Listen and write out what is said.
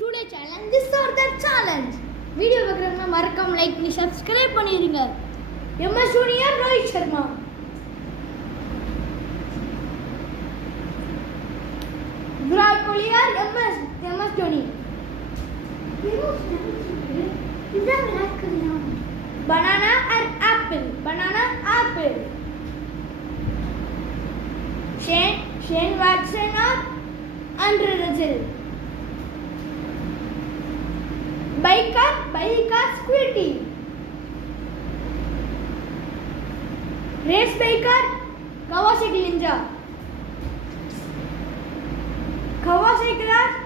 Today challenge this or the challenge. Video பார்க்குறவங்க மறக்காம like பண்ணி சப்ஸ்கிரைப் பண்ணிடுங்க. MS junior Rohit Sharma, Virat Kohli or MS Dhoni. இதுதான் Virat Kohli. Banana or apple? Banana apple. Shane Watson or Andre Russell? Bike or scooty? Race bike or Kawasaki Ninja? Kawasaki R